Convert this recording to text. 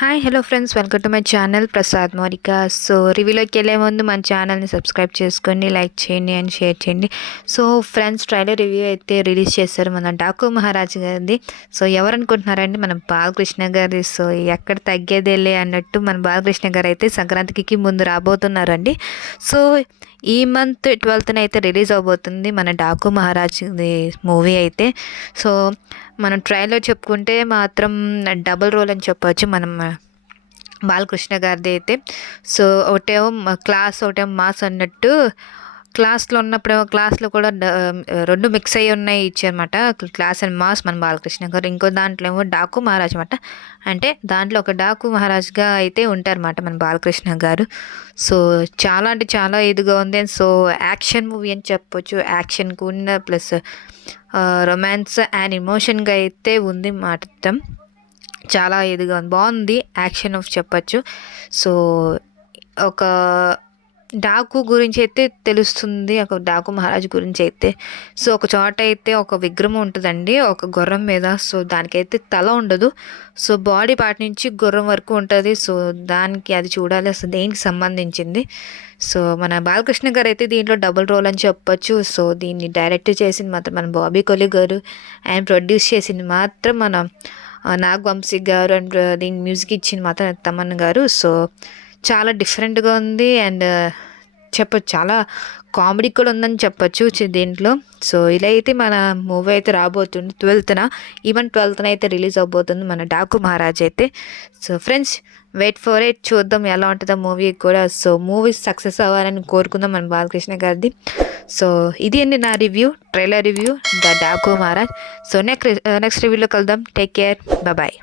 Hi hello friends, welcome to my channel Prasad Mounika. So రివ్యూలోకి వెళ్ళే ముందు మన ఛానల్ని సబ్స్క్రైబ్ చేసుకోండి, లైక్ చేయండి అండ్ షేర్ చేయండి. సో ఫ్రెండ్స్, ట్రైలర్ రివ్యూ అయితే రిలీజ్ చేశారు మన డాకు మహారాజ్ గారిది. సో ఎవరు అనుకుంటున్నారండి, మన బాలకృష్ణ గారి. సో ఎక్కడ తగ్గేదేలే అన్నట్టు మన బాలకృష్ణ గారు అయితే సంక్రాంతికి ముందు రాబోతున్నారండి. సో ఈ మంత్ 12న అయితే రిలీజ్ అవబోతుంది మన డాకు మహారాజ్ మూవీ అయితే. సో మనం ట్రైలర్ చెప్పుకుంటే మాత్రం డబుల్ రోల్ అని చెప్పవచ్చు మనం బాలకృష్ణ గారిది అయితే. సో ఒకటేమో క్లాస్, ఒకటేమో మాస్ అన్నట్టు. క్లాస్లో ఉన్నప్పుడేమో క్లాస్లో కూడా రెండు మిక్స్ అయ్యి ఉన్నాయి ఇచ్చారన్నమాట, క్లాస్ అండ్ మాస్ మన బాలకృష్ణ గారు. ఇంకో దాంట్లో ఏమో డాకు మహారాజ్ అనమాట, అంటే దాంట్లో ఒక డాకు మహారాజ్గా అయితే ఉంటారన్నమాట మన బాలకృష్ణ గారు. సో చాలా అంటే చాలా ఇదిగా ఉంది. సో యాక్షన్ మూవీ అని చెప్పొచ్చు, యాక్షన్ కూడా ప్లస్ రొమాన్స్ అండ్ ఎమోషన్గా అయితే ఉంది మొత్తం. చాలా ఇదిగా ఉంది, బాగుంది యాక్షన్ ఆఫ్ చెప్పచ్చు. సో ఒక డాకు గురించి అయితే తెలుస్తుంది, ఒక డాకు మహారాజ్ గురించి అయితే. సో ఒక చోట అయితే ఒక విగ్రహం ఉంటుందండి, ఒక గుర్రం మీద. సో దానికైతే తల ఉండదు, సో బాడీ పార్ట్ నుంచి గుర్రం వరకు ఉంటుంది. సో దానికి అది చూడాలి అసలు దేనికి సంబంధించింది. సో మన బాలకృష్ణ గారు అయితే దీంట్లో డబుల్ రోల్ అని చెప్పొచ్చు. సో దీన్ని డైరెక్ట్ చేసింది మాత్రం మన బాబీ కొలి గారు, అండ్ ప్రొడ్యూస్ చేసింది మాత్రం మన నాగ్ వంశీ గారు, అండ్ దీని మ్యూజిక్ ఇచ్చింది మాత్రం తమన్ గారు. సో చాలా డిఫరెంట్గా ఉంది అండ్ చెప్పచ్చు, చాలా కామెడీ కూడా ఉందని చెప్పచ్చు దీంట్లో. సో ఇలా అయితే మన మూవీ అయితే రాబోతుంది 12న, ఈవెన్ 12న అయితే రిలీజ్ అవబోతుంది మన డాకు మహారాజ్ అయితే. So friends, wait for it, చూద్దాం ఎలా ఉంటుందో మూవీ కూడా. సో మూవీ సక్సెస్ అవ్వాలని కోరుకుందాం మన బాలకృష్ణ గారిది. సో ఇది అండి నా review, trailer review the Daaku Maharaj. So next రివ్యూలో కలుద్దాం. Take care, bye.